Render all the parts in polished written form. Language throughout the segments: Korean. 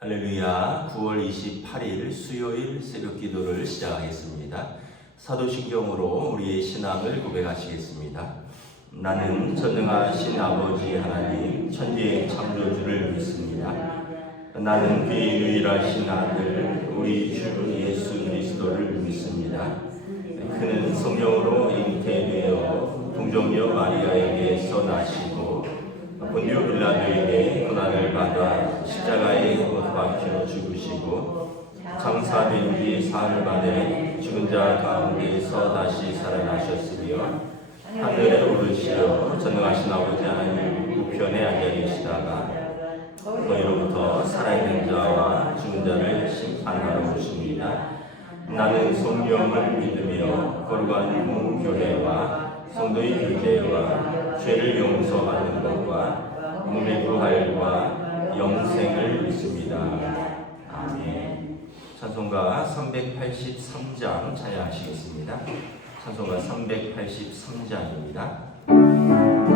할렐루야. 9월 28일 수요일 새벽 기도를 시작하겠습니다. 사도신경으로 우리의 신앙을 고백하시겠습니다. 나는 전능하신 아버지 하나님 천지의 창조주를 믿습니다. 나는 그의 유일하신 아들 우리 주 예수 그리스도를 믿습니다. 그는 성령으로 잉태되어 동정녀 마리아에게서 나시고 본디오 빌라도에게 고난을 받아 십자가에 못 박혀 죽으시고 장사된 뒤 사흘 만에 죽은 자 가운데서 다시 살아나셨으며 하늘에 오르시어 전능하신 아버지 하나님 우편에 앉아 계시다가 거기로부터 살아있는 자와 죽은 자를 심판하러 오십니다. 나는 성령을 믿으며 거룩한 공교회와 성도의 교제와 죄를 용서받는 것과 몸의 부활과 영생을 믿습니다. 아멘. 찬송가 383장 찬양하시겠습니다. 찬송가 383장입니다.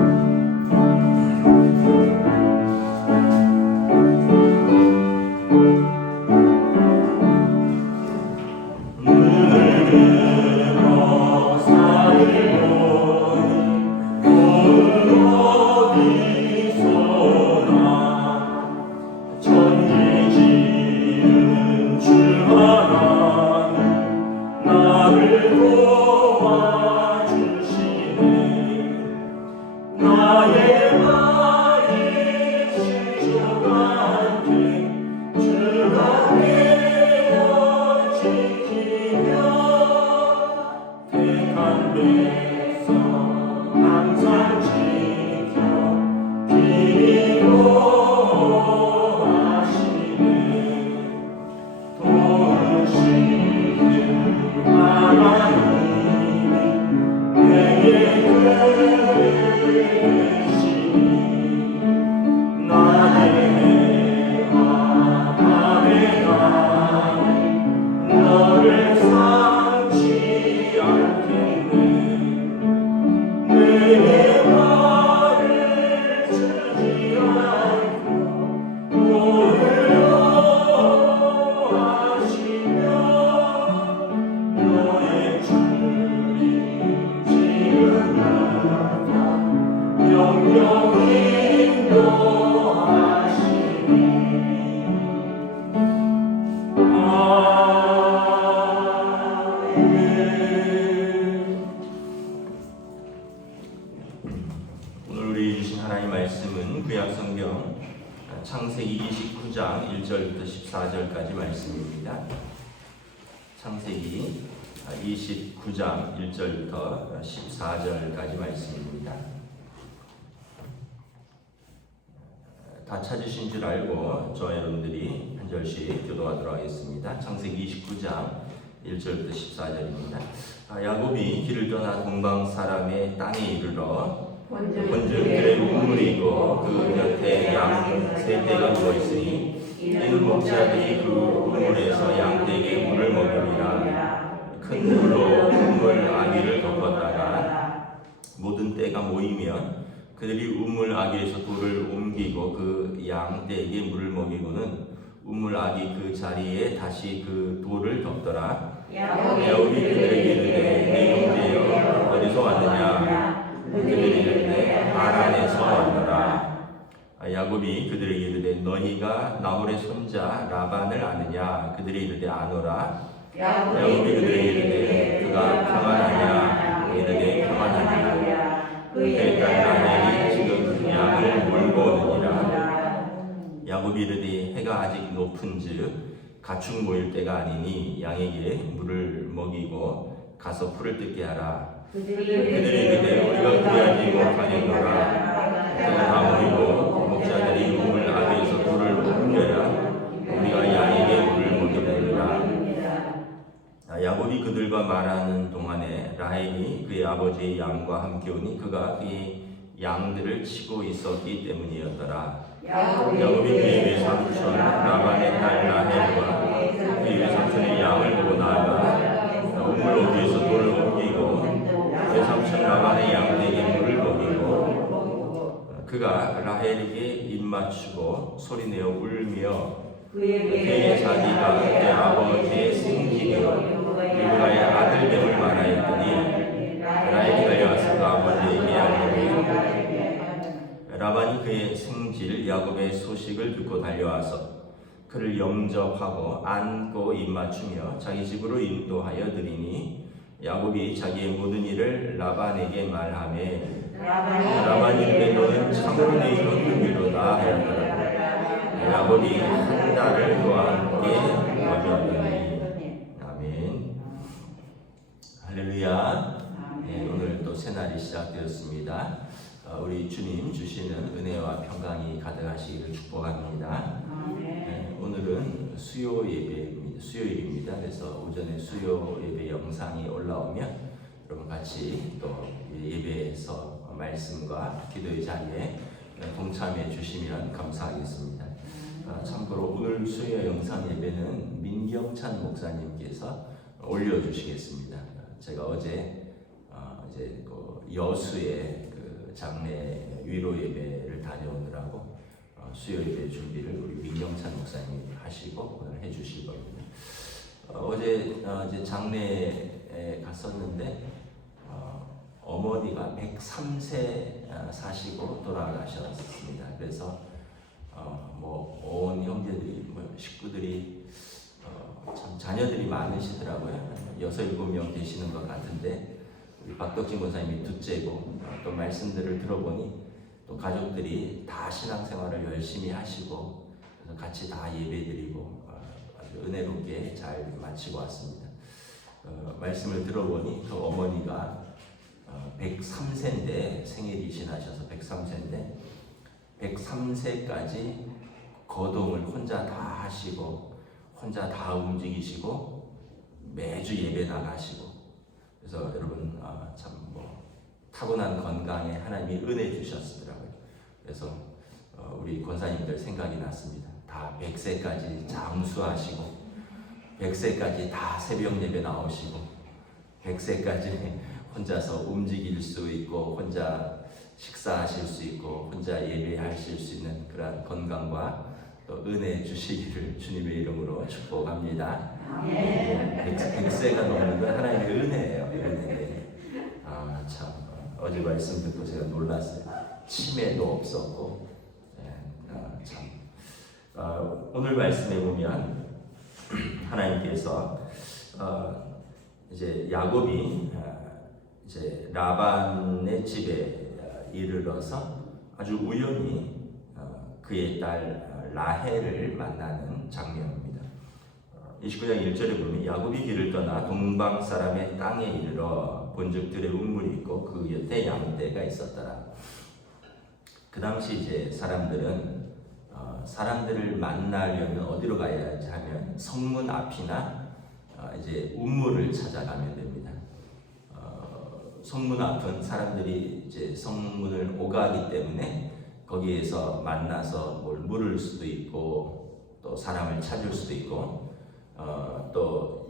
창세기 29장 1절부터 14절까지 말씀입니다. 창세기 29장 1절부터 14절까지 말씀입니다. 다 찾으신 줄 알고 저와 여러분들이 한 절씩 교도하도록 하겠습니다. 창세기 29장 1절부터 14절입니다. 야곱이 길을 떠나 동방 사람의 땅에 이르러 본즉 그의 우물이고 그 곁에 양 세 떼가 누워있으니 이는 목자들이 그 우물에서 양떼에게 물을 먹이니라. 큰 물로 우물 아귀를 덮었다가 모든 떼가 모이면 그들이 우물 아귀에서 돌을 옮기고 그 양떼에게 물을 먹이고는 우물 아귀 그 자리에 다시 그 돌을 덮더라. 야곱이 그들에게 이르되 내 형제여 어디서 왔느냐? 그들이 이르되 하란에서 왔노라. 야곱이 그들에게 이르되 너희가 나홀의 손자 라반을 아느냐? 그들이 이르되 아노라. 야곱이 그들에게 이르되 그가 평안하냐? 이르되 평안하니라. 그의 딸 라헬이 지금 양을 몰고 오느니라. 야곱이 이르되 해가 아직 높은즉 가축 모일 때가 아니니 양에게 물을 먹이고 가서 풀을 뜯게 하라. 그들이 이르되 우리가 그리하지 못하겠노라. 때가 다 모이고 목자들이 우물 아귀에서 돌을 옮겨야 우리가 양에게 물을 먹이느니라. 야곱이 그들과 말하는 동안에 라헬이 그의 아버지의 양과 함께 오니 그가 그의 양들을 치고 있었기 때문이었더라. 야곱이 그의 외삼촌 라반의 딸 라헬과 그의 외삼촌의 양을 보고 나아가 우물 어귀에서 돌을 옮기고 외삼촌 라반의 양에게 물을 먹이고 그가 라헬에게 입 맞추고 소리내어 울며 그의 자기가 그의 아버지의 생징이요 리브가의 아들 됨을 말하였더니 라헬이 달려와서 그 아버지에게 알리니 라반이 그의 생질 야곱의 소식을 듣고 달려와서 그를 영접하고 안고 입맞추며 자기 집으로 인도하여 드리니 야곱이 자기의 모든 일을 라반에게 말하매 라반이 이르되 너는 참으로 내 이런 의미로다 하였더라. 야곱이 한 달을 그와 함께 거주하더니. 아멘. 할렐루야. 네, 오늘 또 새날이 시작되었습니다. 우리 주님 주시는 은혜와 평강이 가득하시기를 축복합니다. 네, 오늘은 수요 예배입니다. 수요일입니다. 그래서 오전에 수요 예배 영상이 올라오면 여러분 같이 또 예배에서 말씀과 기도의 자리에 동참해 주시면 감사하겠습니다. 참고로 오늘 수요 영상 예배는 민경찬 목사님께서 올려주시겠습니다. 제가 어제 이제 그 여수의 그 장례 위로 예배를 다녀오느라고 수요 예배 준비를 우리 민경찬 목사님이 하시고 오늘 해주실 겁니다. 어제 이제 장례에 갔었는데 어머니가 103세 사시고 돌아가셨습니다. 그래서 온 형제들이 식구들이 참 자녀들이 많으시더라고요. 6, 7명 되시는 것 같은데 우리 박덕진 권사님이 둘째고 또 말씀들을 들어보니 또 가족들이 다 신앙생활을 열심히 하시고 그래서 같이 다 예배드리고 아주 은혜롭게 잘 마치고 왔습니다. 말씀을 들어보니 그 어머니가 103세인데 생일이 지나셔서 103세인데 103세까지 거동을 혼자 다 하시고 혼자 다 움직이시고 매주 예배 나가시고 그래서 여러분 참 타고난 건강에 하나님이 은혜 주셨더라고요. 그래서 우리 권사님들 생각이 났습니다. 다 100세까지 장수하시고 100세까지 다 새벽 예배 나오시고 100세까지 혼자서 움직일 수 있고 혼자 식사하실 수 있고 혼자 예배하실 수 있는 그런 건강과 또 은혜 주시기를 주님의 이름으로 축복합니다. 100세가 넘는 건 하나님의 은혜예요. 은혜. 참 어제 말씀 듣고 제가 놀랐어요. 치매도 없었고 참 오늘 말씀에 보면 하나님께서 이제 야곱이 이제 라반의 집에 이르러서 아주 우연히 그의 딸 라헬을 만나는 장면입니다. 29장 1절에 보면 야곱이 길을 떠나 동방 사람의 땅에 이르러 본즉 들에 우물이 있고 그 곁에 양떼가 있었더라. 그 당시 이제 사람들을 만나려면 어디로 가야 하지 하면 성문 앞이나 이제 우물을 찾아가면 됩니다. 성문 앞은 사람들이 이제 성문을 오가기 때문에 거기에서 만나서 뭘 물을 수도 있고 또 사람을 찾을 수도 있고 또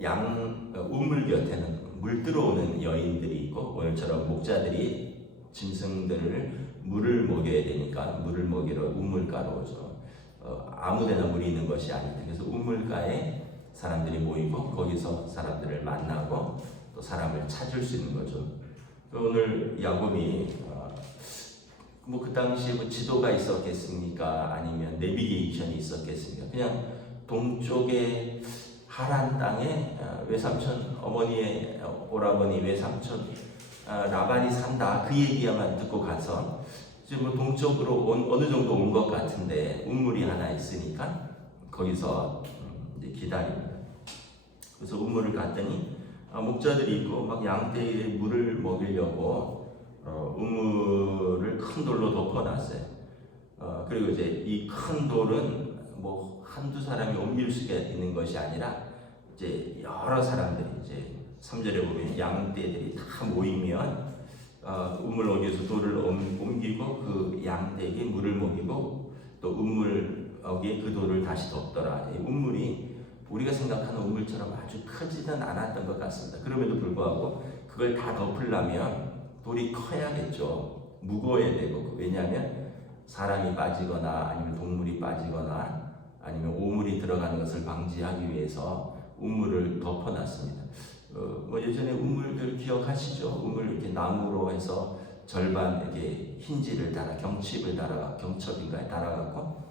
우물 곁에는 물 들어오는 여인들이 있고 오늘처럼 목자들이 짐승들을 물을 먹여야 되니까 물을 먹이러 우물가로 오죠. 아무데나 물이 있는 것이 아니다. 그래서 우물가에 사람들이 모이고 거기서 사람들을 만나고 또 사람을 찾을 수 있는 거죠. 오늘 야곱이 그 당시에 지도가 있었겠습니까? 아니면 내비게이션이 있었겠습니까? 그냥 동쪽에 하란 땅에 외삼촌 어머니의 오라버니 외삼촌 라반이 산다 그 얘기만 듣고 가서 지금 동쪽으로 어느 정도 온 것 같은데 우물이 하나 있으니까 거기서 이제 기다립니다. 그래서 우물을 갔더니 목자들이 있고 막 양떼에 물을 먹이려고 우물을 큰 돌로 덮어놨어요. 그리고 이제 이 큰 돌은 한두 사람이 옮길 수가 있는 것이 아니라 이제 여러 사람들이 이제 3절에 보면 양떼들이 다 모이면 우물 어디에서 돌을 옮기고 그 양떼에게 물을 먹이고 또 우물 어기에 그 돌을 다시 덮더라. 이 우물이 우리가 생각하는 우물처럼 아주 크지는 않았던 것 같습니다. 그럼에도 불구하고 그걸 다 덮으려면 돌이 커야겠죠. 무거워야 되고 왜냐하면 사람이 빠지거나 아니면 동물이 빠지거나 아니면 오물이 들어가는 것을 방지하기 위해서 우물을 덮어놨습니다. 예전에 우물들 기억하시죠? 우물 이렇게 나무로 해서 절반 이렇게 흰지를 달아 경칩을 달아 경첩인가요? 달아갖고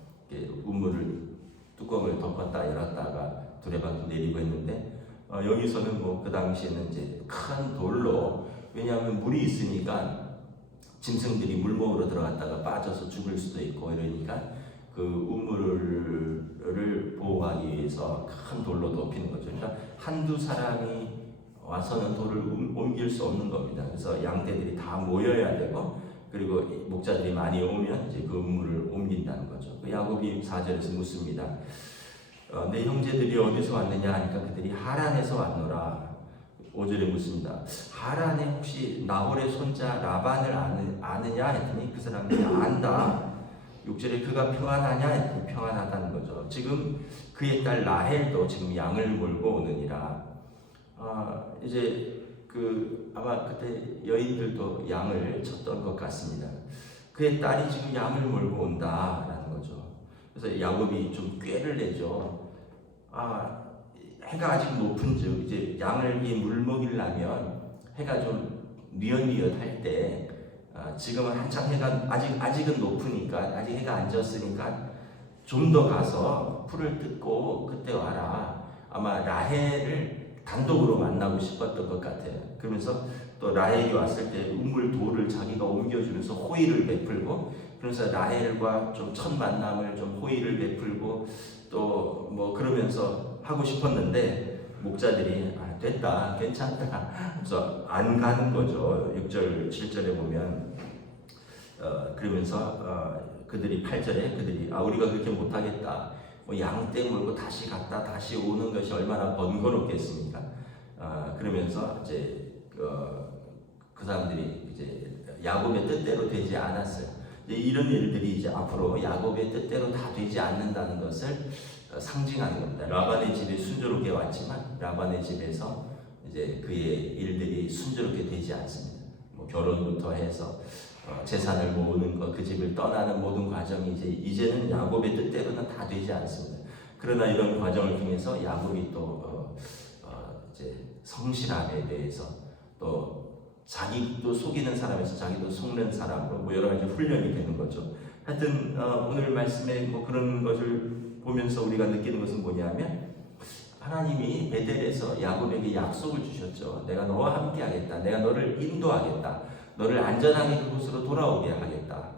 우물을 뚜껑을 덮었다 열었다가 두레박이 내리고 했는데 여기서는 뭐 그 당시에는 이제 큰 돌로 왜냐하면 물이 있으니까 짐승들이 물 먹으러 들어갔다가 빠져서 죽을 수도 있고 이러니까 그 우물을 보호하기 위해서 큰 돌로 덮이는 거죠. 그러니까 한두 사람이 와서는 돌을 옮길 수 없는 겁니다. 그래서 양떼들이 다 모여야 되고 그리고 목자들이 많이 오면 이제 그 우물을 옮긴다는 거죠. 야곱이 4절에서 묻습니다. 내 형제들이 어디서 왔느냐 하니까 그들이 하란에서 왔노라. 5절에 묻습니다. 하란에 혹시 나홀의 손자 라반을 아느냐 했더니 그 사람들이 안다. 6절에 그가 평안하냐 했더니 평안하다는 거죠. 지금 그의 딸 라헬도 지금 양을 몰고 오느니라. 이제 아마 그때 여인들도 양을 쳤던 것 같습니다. 그의 딸이 지금 양을 몰고 온다라는 거죠. 그래서 야곱이 좀 꾀를 내죠. 해가 아직 높은즉 이제 양을 이 물 먹이려면 해가 좀 뉘엿뉘엿할 때 지금은 한창 해가 아직은 높으니까 아직 해가 안 졌으니까 좀 더 가서 풀을 뜯고 그때 와라. 아마 라헬을 단독으로 만나고 싶었던 것 같아요. 그러면서 또 라헬이 왔을 때 우물 돌을 자기가 옮겨주면서 호의를 베풀고 그러면서 라헬과 좀 첫 만남을 좀 호의를 베풀고 또 뭐 그러면서 하고 싶었는데 목자들이 됐다 괜찮다 그래서 안 가는 거죠. 6절 7절에 보면 그러면서 그들이 8절에 그들이 우리가 그렇게 못하겠다 뭐 양떼 몰고 다시 갔다 다시 오는 것이 얼마나 번거롭겠습니까? 그러면서 이제 그 사람들이 이제 야곱의 뜻대로 되지 않았어요. 이제 이런 일들이 이제 앞으로 야곱의 뜻대로 다 되지 않는다는 것을 상징하는 겁니다. 라반의 집에 순조롭게 왔지만 라반의 집에서 이제 그의 일들이 순조롭게 되지 않습니다. 뭐 결혼부터 해서 재산을 모으는 것, 그 집을 떠나는 모든 과정이 이제는 야곱의 뜻대로는 다 되지 않습니다. 그러나 이런 과정을 통해서 야곱이 또 이제 성실함에 대해서 또 자기도 속이는 사람에서 자기도 속는 사람으로 뭐 여러 가지 훈련이 되는 거죠. 하여튼 오늘 말씀에 뭐 그런 것을 보면서 우리가 느끼는 것은 뭐냐면 하나님이 베델에서 야곱에게 약속을 주셨죠. 내가 너와 함께 하겠다. 내가 너를 인도하겠다. 너를 안전하게 그곳으로 돌아오게 하겠다.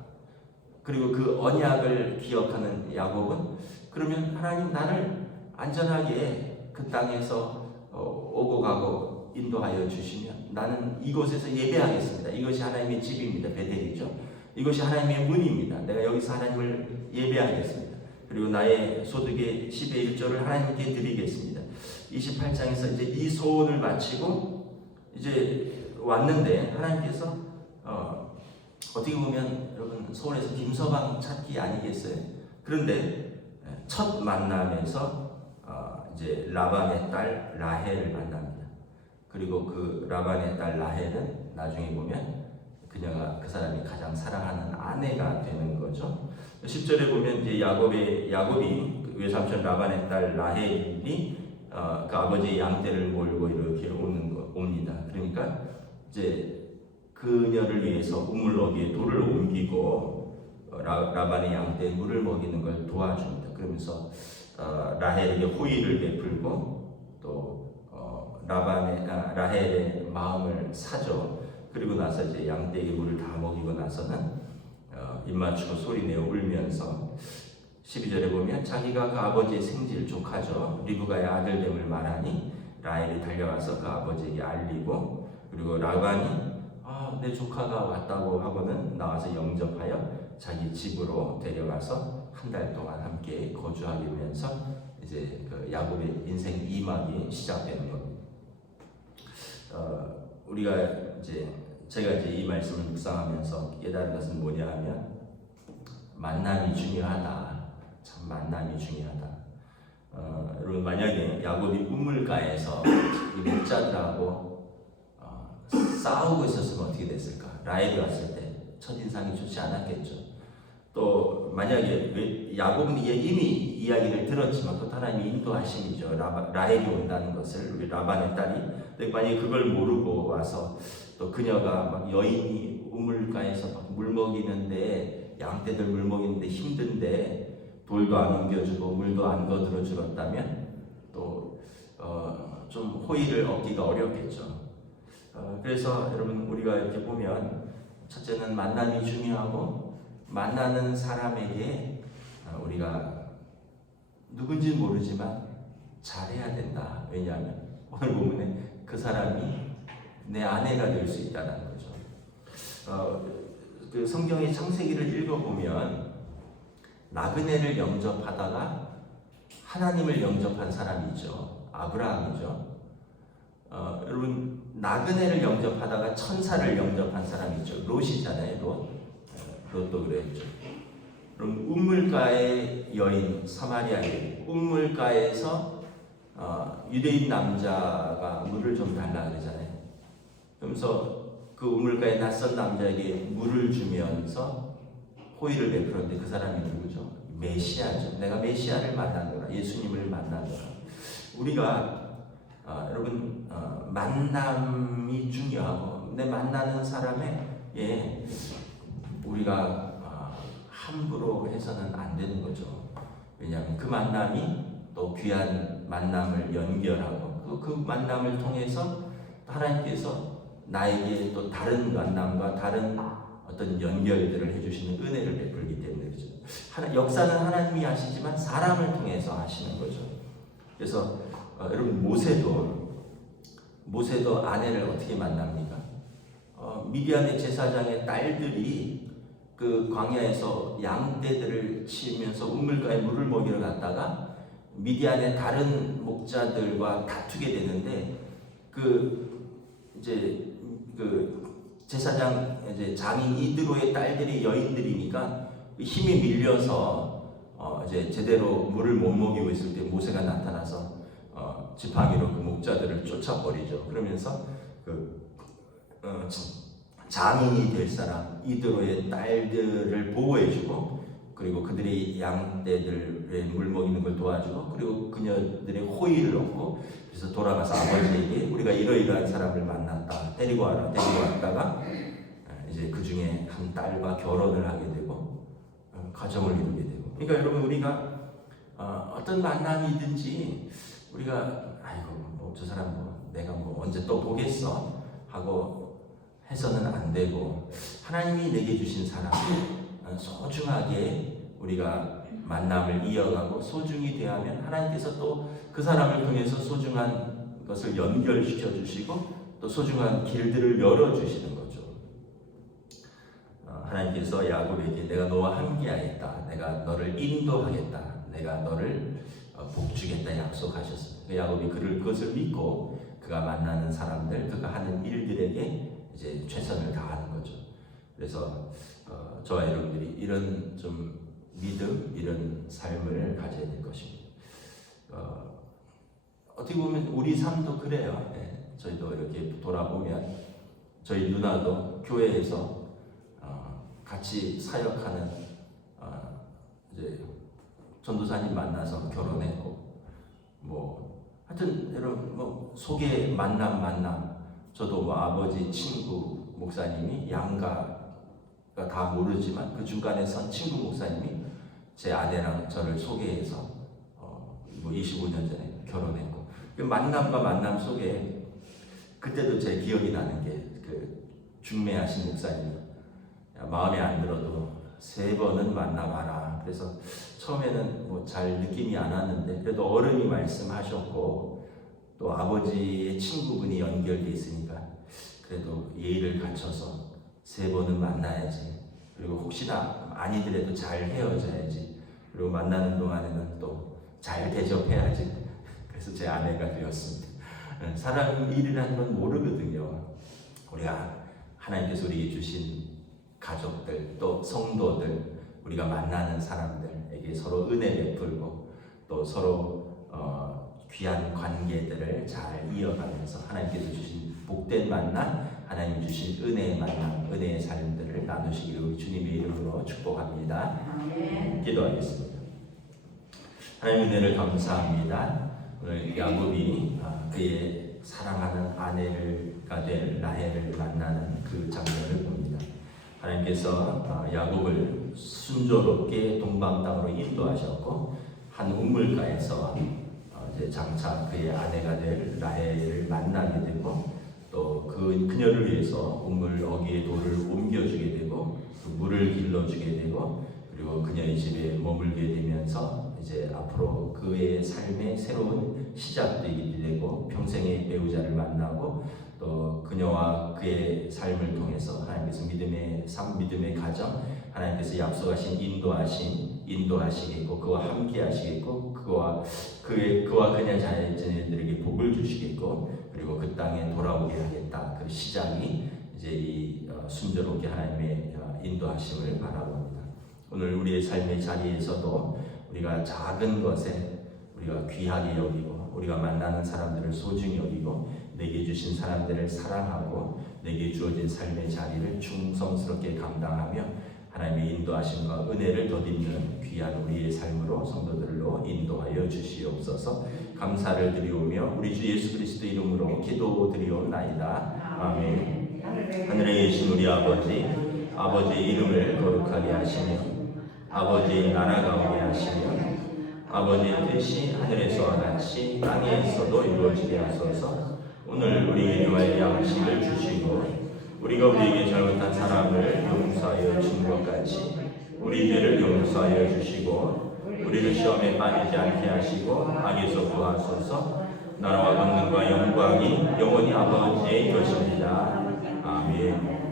그리고 그 언약을 기억하는 야곱은 그러면 하나님 나를 안전하게 그 땅에서 오고 가고 인도하여 주시면 나는 이곳에서 예배하겠습니다. 이것이 하나님의 집입니다. 베델이죠. 이것이 하나님의 문입니다. 내가 여기서 하나님을 예배하겠습니다. 그리고 나의 소득의 10의 1조를 하나님께 드리겠습니다. 28장에서 이제 이 소원을 마치고 이제 왔는데 하나님께서 어떻게 보면 여러분 서울에서 김서방 찾기 아니겠어요? 그런데 첫 만남에서 이제 라반의 딸 라헬을 만납니다. 그리고 그 라반의 딸 라헬은 나중에 보면 그 사람이 가장 사랑하는 아내가 되는 거죠. 10절에 보면 이제 야곱이 외삼촌 라반의 딸 라헬이 그 아버지의 양떼를 몰고 이렇게 옵니다. 그러니까 이제 그녀를 위해서 우물너기에 돌을 옮기고 라반의 양떼에 물을 먹이는 걸 도와줍니다. 그러면서 라헬에게 호의를 베풀고 또 라헬의 마음을 사죠. 그리고 나서 이제 양떼에게 물을 다 먹이고 나서는 입 맞추고 소리내어 울면서 12절에 보면 자기가 그 아버지의 생질 조카죠. 리브가의 아들됨을 말하니 라헬이 달려가서 그 아버지에게 알리고 그리고 라반이 내 조카가 왔다고 하고는 나와서 영접하여 자기 집으로 데려가서 한 달 동안 함께 거주하게 되면서 이제 그 야곱의 인생 2막이 시작되는 겁니다. 우리가 제가 이 말씀을 묵상하면서 깨달은 것은 뭐냐 하면 만남이 중요하다. 참 만남이 중요하다. 여러분 만약에 야곱이 우물가에서 이 목자들하고 싸우고 있었으면 어떻게 됐을까? 라헬이 왔을 때 첫인상이 좋지 않았겠죠. 또 만약에 야곱은 이미 이야기를 들었지만 또 하나님이 인도하심이죠. 라헬이 온다는 것을 우리 라반의 딸이 만약에 그걸 모르고 와서 또 그녀가 막 여인이 우물가에서 막 물 먹이는데 양떼들 물 먹이는데 힘든데 돌도 안 옮겨주고 물도 안 거들어 주었다면 또 좀 호의를 얻기가 어렵겠죠. 그래서 여러분 우리가 이렇게 보면 첫째는 만남이 중요하고 만나는 사람에게 우리가 누군지는 모르지만 잘해야 된다. 왜냐하면 오늘 본문에 그 사람이 내 아내가 될 수 있다는 거죠. 그 성경의 창세기를 읽어보면 나그네를 영접하다가 하나님을 영접한 사람이 있죠. 아브라함이죠. 여러분 나그네를 영접하다가 천사를 영접한 사람이 있죠. 롯이잖아요. 롯도 그랬죠. 그럼 우물가의 여인 사마리아인 우물가에서 유대인 남자가 물을 좀 달라 그러잖아요. 그러면서 그 우물가의 낯선 남자에게 물을 주면서 호의를 베풀었는데 그 사람이 누구죠? 메시아죠. 내가 메시아를 만나노라. 예수님을 만나노라. 우리가 여러분 만남이 중요하고 내 만나는 사람에 우리가 함부로 해서는 안 되는 거죠. 왜냐하면 그 만남이 또 귀한 만남을 연결하고 그 만남을 통해서 하나님께서 나에게 또 다른 만남과 다른 어떤 연결들을 해주시는 은혜를 베풀기 때문에 그렇죠. 역사는 하나님이 하시지만 사람을 통해서 하시는 거죠. 그래서 여러분 모세도 아내를 어떻게 만납니까? 미디안의 제사장의 딸들이 그 광야에서 양떼들을 치면서 우물가에 물을 먹이러 갔다가 미디안의 다른 목자들과 다투게 되는데 제사장 장인 이드로의 딸들이 여인들이니까 힘이 밀려서 이제 제대로 물을 못 먹이고 있을 때 모세가 나타나서 지팡이로 그 목자들을 쫓아버리죠. 그러면서 장인이 될 사람 이드로의 딸들을 보호해주고 그리고 그들의 양떼들의 물 먹이는 걸 도와주고 그리고 그녀들의 호의를 얻고 그래서 돌아가서 아버지에게 우리가 이러이러한 사람을 만났다 데리고 왔다가 이제 그 중에 한 딸과 결혼을 하게 되고 가정을 이루게 되고 그러니까 여러분 우리가 어떤 만남이든지 우리가 저 사람 내가 언제 또 보겠어 하고 해서는 안 되고 하나님이 내게 주신 사람 소중하게 우리가 만남을 이어가고 소중히 대하면 하나님께서 또 그 사람을 통해서 소중한 것을 연결시켜 주시고 또 소중한 길들을 열어 주시는 거죠. 하나님께서 야곱에게 내가 너와 함께하겠다, 내가 너를 인도하겠다, 내가 너를 복주겠다 약속하셨습니다. 야곱이 그것을 믿고 그가 만나는 사람들, 그가 하는 일들에게 이제 최선을 다하는 거죠. 그래서 저와 여러분들이 이런 좀 믿음, 이런 삶을 가져야 될 것입니다. 어떻게 보면 우리 삶도 그래요. 저희도 이렇게 돌아보면 저희 누나도 교회에서 같이 사역하는 이제 전도사님 만나서 결혼했고 하여튼 여러분 소개 만남 저도 아버지 친구 목사님이 양가가 다 모르지만 그 중간에 선 친구 목사님이 제 아내랑 저를 소개해서 25년 전에 결혼했고 그 만남과 만남 속에 그때도 제 기억이 나는 게 그 중매하신 목사님이 마음에 안 들어도 3번은 만나봐라. 그래서 처음에는 잘 느낌이 안 왔는데 그래도 어른이 말씀하셨고 또 아버지의 친구분이 연결돼 있으니까 그래도 예의를 갖춰서 3번은 만나야지. 그리고 혹시나 아니더라도 잘 헤어져야지. 그리고 만나는 동안에는 또 잘 대접해야지. 그래서 제 아내가 되었습니다. 사람 일이라는 건 모르거든요. 우리가 하나님께서 우리에게 주신 가족들 또 성도들 우리가 만나는 사람들에게 서로 은혜 베풀고 또 서로 귀한 관계들을 잘 이어가면서 하나님께서 주신 복된 만남 하나님 주신 은혜의 만남, 은혜의 삶들을 나누시기를 우리 주님의 이름으로 축복합니다. 기도하겠습니다. 하나님 은혜를 감사합니다. 오늘 야곱이 그의 사랑하는 아내가 될 라헬을 만나는 그 장면을 봅니다. 하나님께서 야곱을 순조롭게 동방 땅으로 인도하셨고 한 우물가에서 이제 장차 그의 아내가 될 라헬을 만나게 되고 또 그녀를 위해서 우물 어귀의 돌을 옮겨주게 되고 그 물을 길러주게 되고 그리고 그녀의 집에 머물게 되면서 이제 앞으로 그의 삶의 새로운 시작되게 되고 평생의 배우자를 만나고 또 그녀와 그의 삶을 통해서 하나님께서 믿음의 가정, 하나님께서 약속하신 인도하시겠고 그와 함께 하시겠고 그와 그녀 자녀들에게 복을 주시겠고 그리고 그 땅에 돌아오게 하겠다. 그 시작이 이제 이 순조롭게 하나님의 인도하심을 바라봅니다. 오늘 우리의 삶의 자리에서도 우리가 작은 것에 우리가 귀하게 여기고 우리가 만나는 사람들을 소중히 여기고 내게 주신 사람들을 사랑하고 내게 주어진 삶의 자리를 충성스럽게 감당하며 하나님의 인도하심과 은혜를 덧입는 귀한 우리의 삶으로 성도들로 인도하여 주시옵소서. 감사를 드리오며 우리 주 예수 그리스도 이름으로 기도드리옵나이다. 아멘. 하늘에 계신 우리 아버지의 이름을 거룩하게 하시며 아버지의 나라가 오게 하시며 아버지의 뜻이 하늘에서와 같이 땅에서도 이루어지게 하소서. 오늘 우리에게 일용할 양식을 주시고 우리가 우리에게 잘못한 사람을 용서하여 준 것 같이 우리 죄를 용서하여 주시고 우리를 시험에 빠지지 않게 하시고 악에서 구하소서. 나라와 권능과 영광이 영원히 아버지의 것입니다. 아멘.